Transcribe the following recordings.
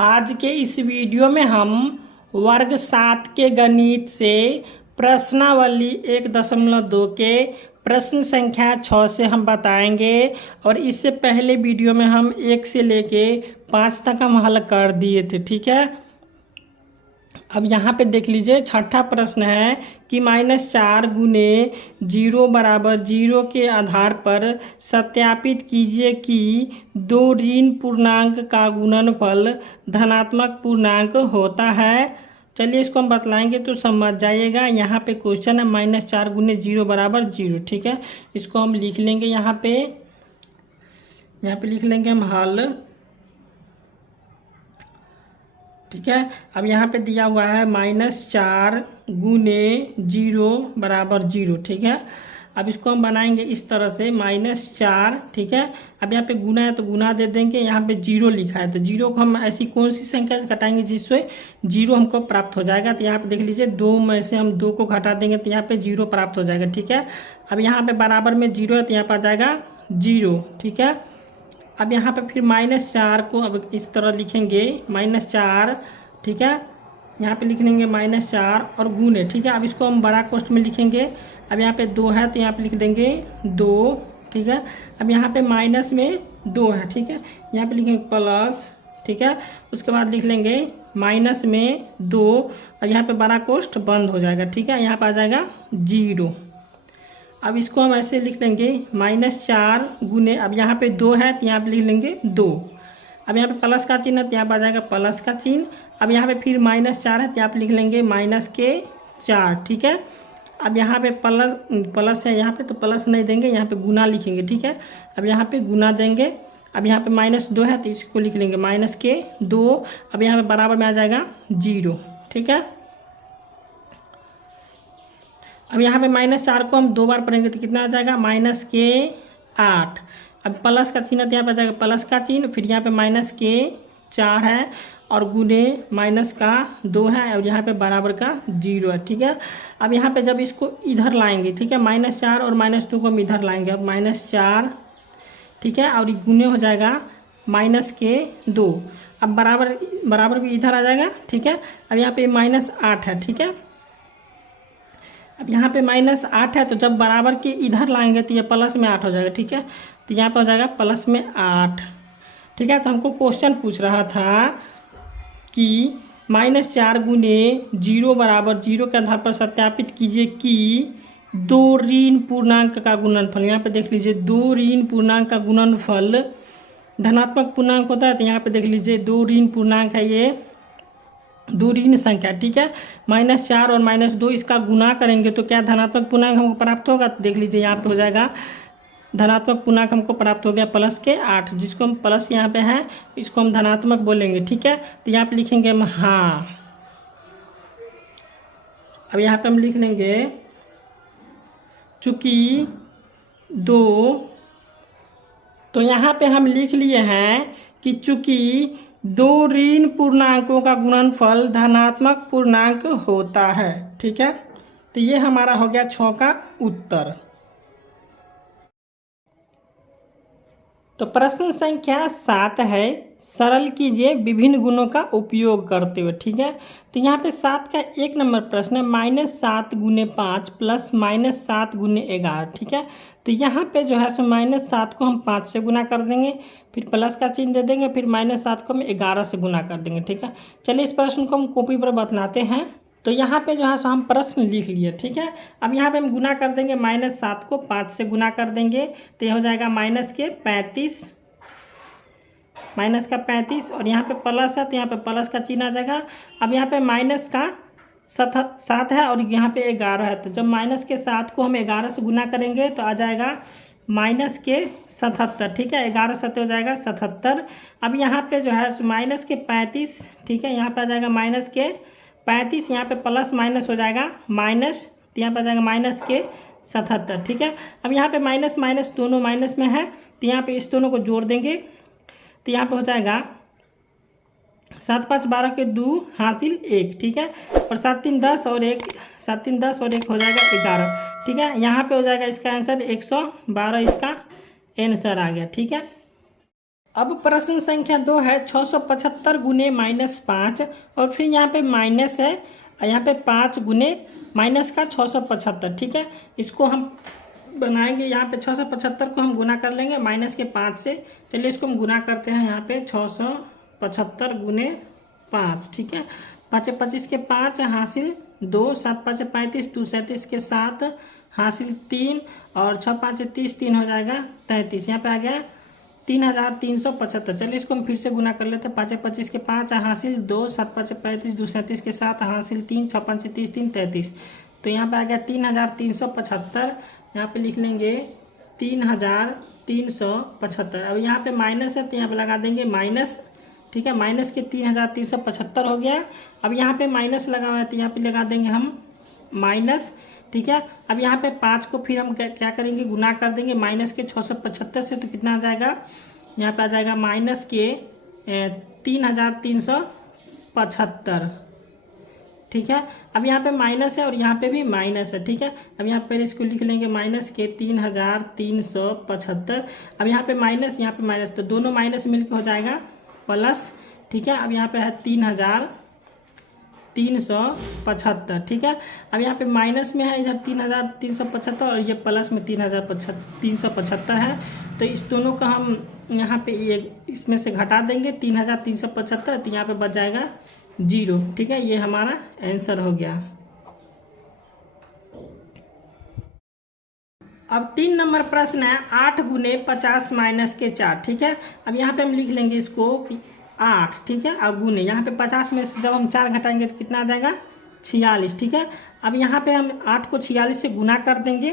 आज के इस वीडियो में हम वर्ग 7 के गणित से प्रश्नावली 1.2 के प्रश्न संख्या 6 से हम बताएंगे। और इससे पहले वीडियो में हम 1 से लेके 5 तक हम हल कर दिए थे, ठीक है। अब यहाँ पे देख लीजिए, छठा प्रश्न है कि -4 गुने 0 बराबर 0 के आधार पर सत्यापित कीजिए कि दो ऋण पूर्णांक का गुणनफल धनात्मक पूर्णांक होता है। चलिए इसको हम बतलाएंगे तो समझ जाइएगा। यहाँ पे क्वेश्चन है -4 गुने 0 बराबर 0, ठीक है। इसको हम लिख लेंगे, यहाँ पे लिख लेंगे हम हल, ठीक है। अब यहाँ पे दिया हुआ है -4 गुने 0 बराबर 0, ठीक है। अब इसको हम बनाएंगे इस तरह से -4, ठीक है। अब यहाँ पे गुना है तो गुना दे देंगे, यहाँ पे 0 लिखा है तो 0 को हम ऐसी कौन सी संख्या से घटाएंगे जिससे 0 हमको प्राप्त हो जाएगा। तो यहाँ पे देख लीजिए, 2 में से हम 2 को घटा देंगे तो यहाँ पे 0 प्राप्त हो जाएगा, ठीक है। अब यहाँ पे बराबर में 0 है तो यहाँ पर आ जाएगा 0, ठीक है। अब यहाँ पे फिर -4 को अब इस तरह लिखेंगे -4, ठीक है। यहाँ पे लिख लेंगे -4 और गुणे, ठीक है। अब इसको हम बड़ा कोष्ठ में लिखेंगे। अब यहाँ पे 2 है तो यहाँ पे लिख देंगे 2, ठीक है। अब यहाँ पे माइनस में 2 है, ठीक है। यहाँ पे लिखेंगे प्लस, ठीक है। उसके बाद लिख लेंगे माइनस में 2 और यहाँ पे बड़ा कोष्ठ बंद हो जाएगा, ठीक है। यहाँ पे आ जाएगा 0। अब इसको हम ऐसे लिख लेंगे -4 गुने, अब यहाँ पे 2 है तो यहाँ पे लिख लेंगे 2। अब यहाँ पे प्लस का चिन्ह है तो यहाँ पे आ जाएगा प्लस का चिन्ह। अब यहाँ पे फिर -4 है तो यहाँ पे लिख लेंगे -4, ठीक है। अब यहाँ पे प्लस है यहाँ पे तो प्लस नहीं देंगे, यहाँ पे गुना लिखेंगे, ठीक है। अब यहाँ पे गुना देंगे। अब यहाँ पे -2 है तो इसको लिख लेंगे -2। अब यहाँ पे बराबर में आ जाएगा 0, ठीक है। अब यहाँ पे -4 को हम 2 बार पढ़ेंगे तो कितना आ जाएगा -8। अब प्लस का चिन्ह तो यहाँ पे आ जाएगा प्लस का चिन्ह, फिर यहाँ पे -4 है और गुने -2 है और यहाँ पे बराबर का 0 है, ठीक है। अब यहाँ पे जब इसको इधर लाएंगे, ठीक है, -4 और -2 को हम इधर लाएंगे। अब -4, ठीक है, और गुने हो जाएगा -2। अब बराबर भी इधर आ जाएगा, ठीक है। अब यहाँ पे -8 है, ठीक है। अब यहाँ पे -8 है तो जब बराबर के इधर लाएंगे तो ये प्लस में 8 हो जाएगा, ठीक है। तो यहाँ पे हो जाएगा प्लस में 8, ठीक है। तो हमको क्वेश्चन पूछ रहा था कि -4 गुने 0 बराबर 0 के आधार पर सत्यापित कीजिए कि दो ऋण पूर्णांक का गुणनफल, यहाँ पे देख लीजिए, दो ऋण पूर्णांक का गुणनफल धनात्मक पूर्णांक होता है। तो यहाँ पे देख लीजिए, दो ऋण पूर्णांक है, ये दो ऋण संख्या, ठीक है। -4 और -2 इसका गुना करेंगे तो क्या धनात्मक पूर्णांक हमको प्राप्त होगा। तो देख लीजिए, यहाँ पे हो जाएगा धनात्मक पूर्णांक हमको प्राप्त हो गया +8, जिसको हम प्लस यहाँ पे है इसको हम धनात्मक बोलेंगे, ठीक है। तो यहाँ पे लिखेंगे हम हाँ। अब यहाँ पे हम लिख लेंगे चूंकि 2, तो यहाँ पे हम लिख लिए हैं कि चूंकि दो ऋण पूर्णांकों का गुणनफल धनात्मक पूर्णांक होता है, ठीक है। तो ये हमारा हो गया 6 का उत्तर। तो प्रश्न संख्या 7 है, सरल कीजिए विभिन्न गुणों का उपयोग करते हुए, ठीक है। तो यहाँ पे 7 का 1 नंबर प्रश्न है -7 गुने 5 प्लस -7 गुने 11, ठीक है। तो यहाँ पे जो है सो -7 को हम 5 से गुना कर देंगे, फिर प्लस का चिन्ह दे देंगे, फिर -7 को हम 11 से गुना कर देंगे, ठीक है। चलिए इस प्रश्न को हम कॉपी पर बतलाते हैं। तो यहाँ पे जो है सो हम प्रश्न लिख लिए, ठीक है। अब यहाँ पे हम गुना कर देंगे, -7 को 5 से गुना कर देंगे तो ये हो जाएगा -35 और यहाँ पे प्लस है तो यहाँ पे प्लस का चिन्ह आ जाएगा। अब यहाँ पे माइनस का 7 है और यहाँ पे 11 है, तो जब -7 को हम 11 से गुना करेंगे तो आ जाएगा -77, ठीक है। 11 7 हो जाएगा 77। अब यहाँ पे जो है -35, ठीक है, यहाँ पे आ जाएगा -35, यहाँ पे प्लस माइनस हो जाएगा माइनस, तो यहाँ पे आ जाएगा -77, ठीक है। अब यहाँ पे माइनस माइनस दोनों माइनस में है तो यहाँ पे इस दोनों को जोड़ देंगे तो यहाँ पे हो जाएगा 7 5 12 के 2 हासिल 1, ठीक है। और 7 3 10 और 1 हो जाएगा 11, ठीक है। यहाँ पे हो जाएगा इसका आंसर 112, इसका आंसर आ गया, ठीक है। अब प्रश्न संख्या 2 है 675 गुने -5 और फिर यहाँ पे माइनस है और यहाँ पे 5 गुने माइनस का 675। ठीक है, इसको हम बनाएंगे। यहाँ पे 675 को हम गुना कर लेंगे माइनस के 5 से। चलिए इसको हम गुना करते हैं। यहाँ पे 675 गुने 5। ठीक है, 5 25 के 5 हासिल 2, 7 5 35, 2 37 के 7 हासिल 3 और 6 5 30, 3 हो जाएगा 33। यहाँ पे आ गया 3375। चलिए इसको हम फिर से गुना कर लेते हैं। 5 25 के 5 हासिल 2, 7 5 35, 2 37 के 7 हासिल 3, 6 5 30, 3 33। तो यहाँ पे आ गया 3375। यहाँ पे लिख लेंगे 3375। अब यहाँ पे माइनस है तो यहाँ पे लगा देंगे माइनस। ठीक है, माइनस के 3375 हो गया। अब यहाँ पे माइनस लगा हुआ है तो यहाँ पे लगा देंगे हम माइनस। ठीक है, अब यहाँ पे 5 को फिर हम क्या करेंगे, गुना कर देंगे माइनस के 675 से। तो कितना आ जाएगा, यहाँ पे आ जाएगा माइनस के 3375। ठीक है, अब यहाँ पे माइनस है और यहाँ पे भी माइनस है। ठीक है, अब यहाँ पे इसको लिख लेंगे माइनस के 3375। अब यहाँ पे माइनस, यहाँ पे माइनस, तो दोनों माइनस मिलकर हो जाएगा प्लस। ठीक है, अब यहाँ पे है 3375। ठीक है, अब यहाँ पे माइनस में है इधर 3375 और ये प्लस में 3375 है। तो इस दोनों का हम यहाँ पे ये इसमें से घटा देंगे 3375, तो यहाँ पे बच जाएगा 0। ठीक है, ये हमारा आंसर हो गया। अब 3 नंबर प्रश्न है 8 गुने 50 माइनस के 4। ठीक है, अब यहाँ पे हम लिख लेंगे इसको 8। ठीक है, और गुने यहाँ पे 50 में से जब हम 4 घटाएंगे तो कितना आ जाएगा 46। ठीक है, अब यहाँ पे हम 8 को 46 से गुना कर देंगे।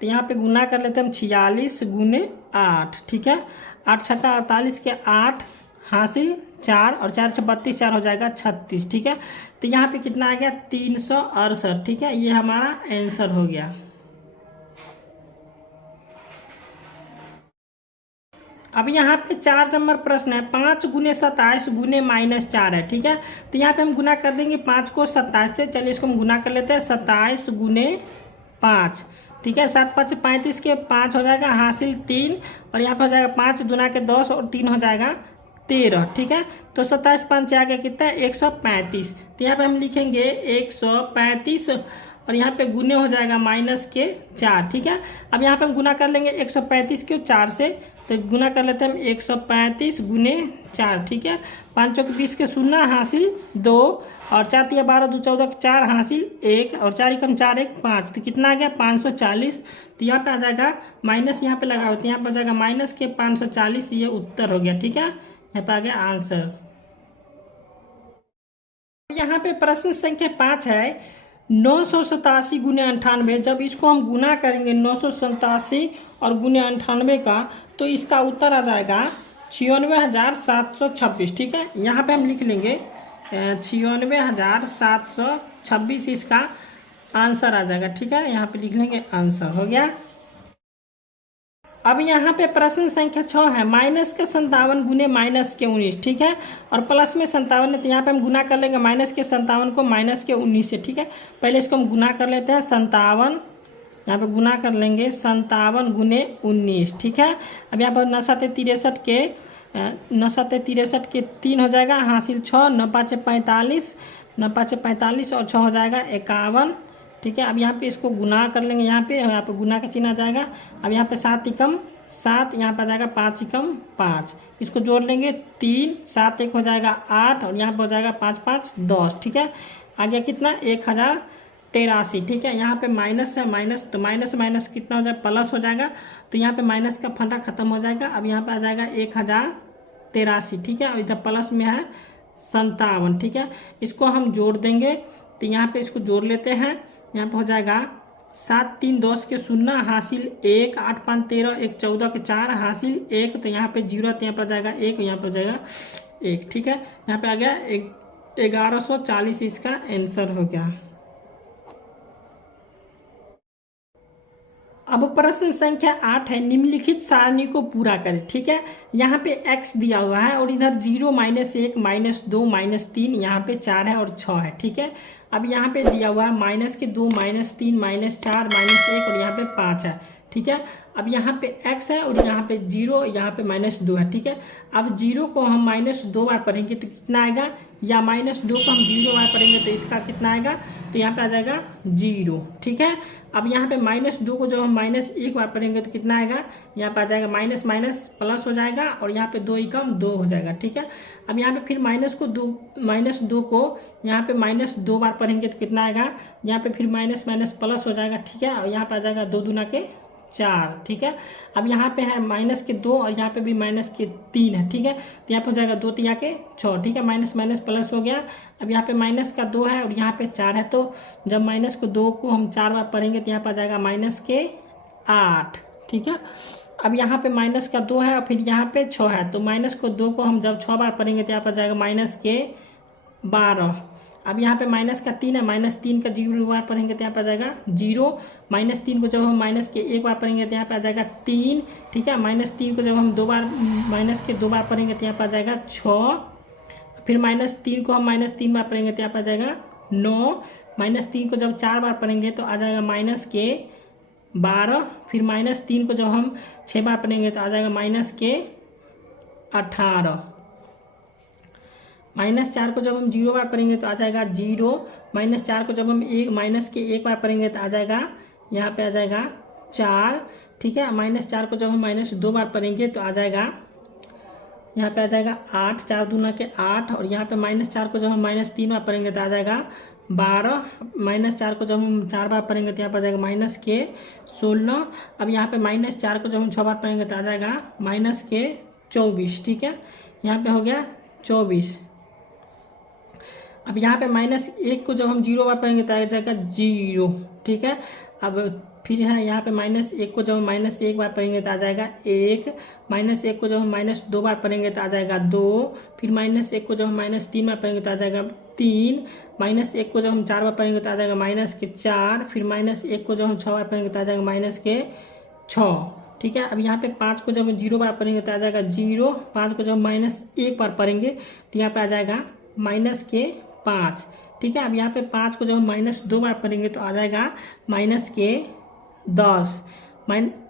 तो यहाँ पे गुना कर लेते हैं हम 46 गुने 8। ठीक है, 8 छक्का 48 के 8 हासिल 4 और 4 से 32, 4 हो जाएगा 36। ठीक है, तो यहाँ पे कितना आ गया 368। ठीक है, ये हमारा आंसर हो गया। अब यहाँ पे 4 नंबर प्रश्न है 5 गुने 27 गुने -4 है। ठीक है, तो यहाँ पे हम गुना कर देंगे 5 को 27 से। चलिए इसको हम गुना कर लेते हैं 27 गुने 5। ठीक है, 7 5 35 के 5 हो जाएगा हासिल 3 और यहाँ पे हो जाएगा 5 दुना के 10 और 3 हो जाएगा 13। ठीक है, तो 27 5 आ गया कितना 135। तो यहाँ पे हम लिखेंगे 135 और यहाँ पे गुने हो जाएगा माइनस के 4। ठीक है, अब यहाँ पे हम गुना कर लेंगे 135 के 4 से। तो गुना कर लेते हैं हम 135 गुने 4। ठीक है, 5 चौक 20 के 0 हासिल 2 और 4 तिया 12 2 14 के 4 हासिल 1 और 4 एकम 4 1 5। तो कितना आ गया 540। तो यहाँ पे आ जाएगा माइनस, यहाँ पे लगा होता है, यहाँ पे आ जाएगा माइनस के 540। ये उत्तर हो गया। ठीक है, यहाँ पे आ गया आंसर। यहाँ पे प्रश्न संख्या 5 है 987 गुने 98। जब इसको हम गुना करेंगे 987 और गुने 98 का, तो इसका उत्तर आ जाएगा 96,726। ठीक है, यहाँ पे हम लिख लेंगे 96,726 इसका आंसर आ जाएगा। ठीक है, यहाँ पे लिख लेंगे आंसर हो गया। अब यहाँ पे प्रश्न संख्या 6 है माइनस के 57 गुने माइनस के 19। ठीक है, और प्लस में 57 है तो यहाँ पे हम गुना कर लेंगे माइनस के 57 को माइनस के 19 से। ठीक है, पहले इसको हम गुना कर लेते हैं 57, यहाँ पे गुना कर लेंगे 57 गुने 19। ठीक है, अब यहाँ पर 9 7 63 के 3 हो जाएगा हासिल 6, 9 5 45, 9 5 45 और 6 हो जाएगा 51। ठीक है, अब यहाँ पे इसको गुना कर लेंगे, यहाँ पे गुना का चिन्ह आ जाएगा। अब यहाँ पे 7 एकम 7, यहाँ पे आ जाएगा 5 एकम 5, इसको जोड़ लेंगे 3, 7 1 हो जाएगा 8 और यहाँ पे हो जाएगा 5 5 10। ठीक है, आ गया कितना 1083। ठीक है, यहाँ पे माइनस है, माइनस तो माइनस माइनस कितना हो जाएगा प्लस हो जाएगा। तो यहाँ पे माइनस का फंडा खत्म हो जाएगा। अब यहाँ पे आ जाएगा 1083। ठीक है, और इधर प्लस में है 57। ठीक है, इसको हम जोड़ देंगे। तो यहाँ पे इसको जोड़ लेते हैं। यहाँ पे हो जाएगा 7 3 10 के 0 हासिल 1, 8 5 13 1 14 के 4 हासिल 1। तो यहाँ पे 0 तो यहाँ पर जाएगा 1, यहाँ पर जाएगा 1। ठीक है, यहाँ पे आ गया 1140 इसका आंसर हो गया। अब प्रश्न संख्या 8 है निम्नलिखित सारणी को पूरा करें। ठीक है, यहाँ पे x दिया हुआ है और इधर 0 -1 -2 -3, यहाँ पे 4 है और 6 है। ठीक है, अब यहाँ पे दिया हुआ है -2 -3 -4 -1 और यहाँ पे 5 है। ठीक है, अब यहाँ पे x है और यहाँ पे 0, यहाँ पे -2 है, ठीक है। अब 0 को हम -2 बार पढ़ेंगे तो कितना आएगा, या -2 को हम 0 बार पढ़ेंगे तो इसका कितना आएगा, तो यहाँ पे आ जाएगा 0, ठीक है। अब यहाँ पे -2 को जब हम -1 बार पढ़ेंगे तो कितना आएगा, यहाँ पे आ जाएगा माइनस माइनस प्लस हो जाएगा और यहाँ पे 2 एकम 2 हो जाएगा, ठीक है। अब यहाँ पे फिर -2 को यहाँ पे -2 बार पढ़ेंगे तो कितना आएगा, यहाँ पे फिर माइनस माइनस प्लस हो जाएगा, ठीक है। और यहाँ पे आ जाएगा 2 दूना के 4, ठीक है। अब यहाँ पे है -2 और यहाँ पे भी -3 है, ठीक है। तो यहाँ पे हो जाएगा 2 तिया के 6, ठीक है। माइनस माइनस प्लस हो गया। अब यहाँ पे -2 है और यहाँ पे 4 है, तो जब -2 को हम 4 बार पढ़ेंगे तो यहाँ पे आ जाएगा -8, ठीक है। अब यहाँ पे -2 है और फिर यहाँ पे 6 है, तो -2 को हम जब 6 बार पढ़ेंगे तो यहाँ पे आ जाएगा -12। अब यहाँ पे -3 है, -3 का 0 बार पढ़ेंगे तो यहाँ पे आ जाएगा 0। -3 को जब हम -1 बार पढ़ेंगे तो यहाँ पे आ जाएगा 3, ठीक है। -3 को जब हम 2 बार पढ़ेंगे तो यहाँ पे आ जाएगा 6। फिर -3 को हम -3 बार पढ़ेंगे तो यहाँ पे आ जाएगा 9। -3 को जब 4 बार पढ़ेंगे तो आ जाएगा -12। फिर -3 को जब हम 6 बार पढ़ेंगे तो आ जाएगा -18। -4 को जब हम 0 बार पढ़ेंगे तो आ जाएगा 0। -4 को जब हम -1 बार पढ़ेंगे तो आ जाएगा, यहाँ पे आ जाएगा 4, ठीक है। -4 को जब हम -2 बार पढ़ेंगे तो आ जाएगा, यहाँ पे आ जाएगा 8, 4 दूना के 8। और यहाँ पे -4 को जब हम -3 बार पढ़ेंगे तो आ जाएगा 12। -4 को जब हम 4 बार पढ़ेंगे तो यहाँ पे आ जाएगा -16। अब यहाँ पे -4 को जब हम 6 बार पढ़ेंगे तो आ जाएगा -24, ठीक है। यहाँ पे हो गया 24। अब यहाँ पे -1 को जब हम 0 बार पढ़ेंगे तो आ जाएगा 0, ठीक है। अब फिर है यहाँ पे -1 को जब हम -1 बार पढ़ेंगे तो आ जाएगा 1। -1 को जब हम -2 बार पढ़ेंगे तो आ जाएगा 2। फिर -1 को जब हम -3 बार पढ़ेंगे तो आ जाएगा 3। -1 को जब हम 4 बार पढ़ेंगे तो आ जाएगा -4। फिर -1 को जब हम 6 बार पढ़ेंगे तो आ जाएगा -6, ठीक है। अब यहाँ पे 5 को जब हम 0 बार पढ़ेंगे तो आ जाएगा 0। 5 को जब हम -1 बार पढ़ेंगे तो यहाँ पे आ जाएगा -5, ठीक है। अब यहाँ पे 5 को जब हम -2 बार पढ़ेंगे तो आ जाएगा -10।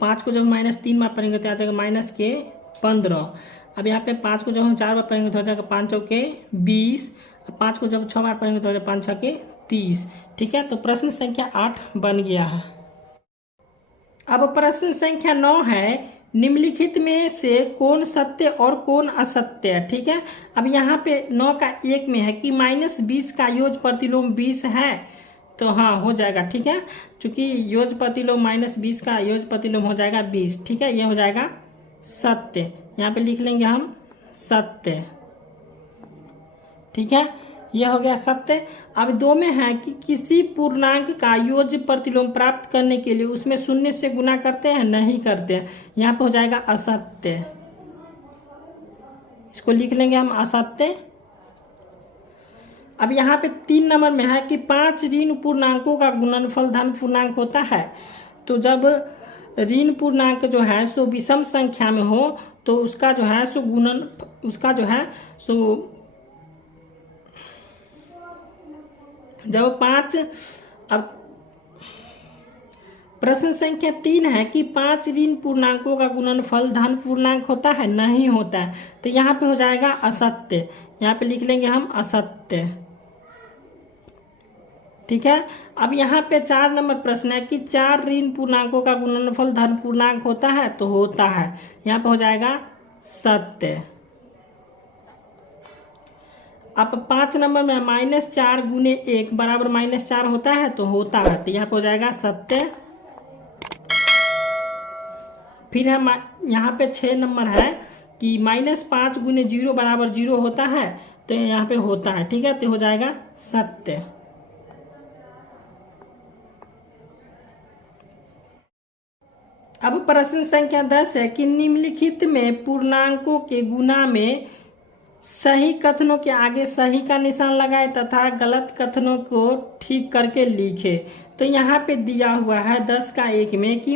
5 को जब हम -3 बार पढ़ेंगे तो आ जाएगा -15। अब यहाँ पे 5 को जब हम 4 बार पढ़ेंगे तो आ जाएगा 5 चौके 20। 5 को जब 6 बार पढ़ेंगे तो आ जाएगा 5 छके 30, ठीक है। तो प्रश्न संख्या 8 बन गया है। अब प्रश्न संख्या 9 है, निम्नलिखित में से कौन सत्य और कौन असत्य है, ठीक है। अब यहाँ पे 9 का 1 में है कि -20 का योग प्रतिलोम 20 है, तो हाँ हो जाएगा, ठीक है। चूंकि योग प्रतिलोम -20 का योग प्रतिलोम हो जाएगा 20, ठीक है। ये हो जाएगा सत्य, यहाँ पे लिख लेंगे हम सत्य, ठीक है। ये हो गया सत्य। अब 2 में है कि किसी पूर्णांक का योग प्रतिलोम प्राप्त करने के लिए उसमें 0 से गुना करते हैं, नहीं करते हैं, यहाँ पे हो जाएगा असत्य। इसको लिख लेंगे हम असत्य। अब यहाँ पे 3 नंबर में है कि 5 ऋण पूर्णांकों का गुणनफल धन पूर्णांक होता है। तो जब ऋण पूर्णांक जो है सो विषम संख्या में हो तो उसका जो है सो जब 5, अब प्रश्न संख्या 3 है कि 5 ऋण पूर्णांकों का गुणनफल धन पूर्णांक होता है, नहीं होता है, तो यहाँ पे हो जाएगा असत्य। यहाँ पे लिख लेंगे हम असत्य, ठीक है। अब यहाँ पे 4 नंबर प्रश्न है कि 4 ऋण पूर्णांकों का गुणनफल धन पूर्णांक होता है, तो होता है, यहाँ पे हो जाएगा सत्य। अब 5 नंबर में -4 गुने 1 बराबर -4 होता है, तो होता है, तो यहाँ पे हो जाएगा सत्य। फिर है यहाँ पे 6 नंबर है कि -5 गुने 0 बराबर 0 होता है, तो यहाँ पे होता है, ठीक है, तो हो जाएगा सत्य। अब प्रश्न संख्या 10 है कि निम्नलिखित में पूर्णांकों के गुणा में सही कथनों के आगे सही का निशान लगाए तथा गलत कथनों को ठीक करके लिखे। तो यहाँ पे दिया हुआ है 10 का 1 में कि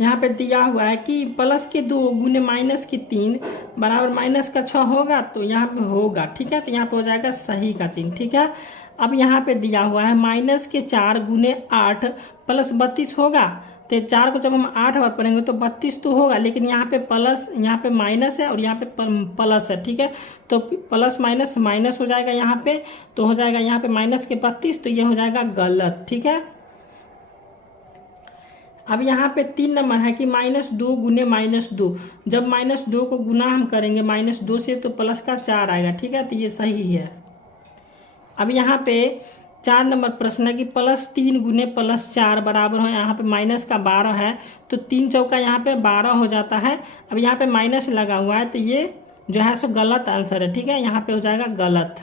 यहाँ पे दिया हुआ है कि +2 गुने -3 बराबर -6 होगा, तो यहाँ पे होगा, ठीक है। तो यहाँ पे हो जाएगा सही का चिन्ह, ठीक है। अब यहाँ पे दिया हुआ है -4 गुने 8 +32 होगा, तो 4 को जब हम 8 बार पढ़ेंगे तो 32 तो होगा, लेकिन यहाँ पे प्लस, यहाँ पे माइनस है और यहाँ पे प्लस है, ठीक है। तो प्लस माइनस माइनस हो जाएगा यहाँ पे, तो हो जाएगा यहाँ पे माइनस के 32, तो ये हो जाएगा गलत, ठीक है। अब यहाँ पे 3 नंबर है कि -2 गुने -2, जब -2 को गुना हम करेंगे -2 से तो प्लस का 4 आएगा, ठीक है, तो ये सही है। अब यहाँ पे 4 नंबर प्रश्न है कि +3 गुने +4 बराबर है, यहाँ पे माइनस का 12 है, तो 3 चौका यहाँ पे 12 हो जाता है। अब यहाँ पे माइनस लगा हुआ है, तो ये जो है सो गलत आंसर है, ठीक है, यहाँ पे हो जाएगा गलत।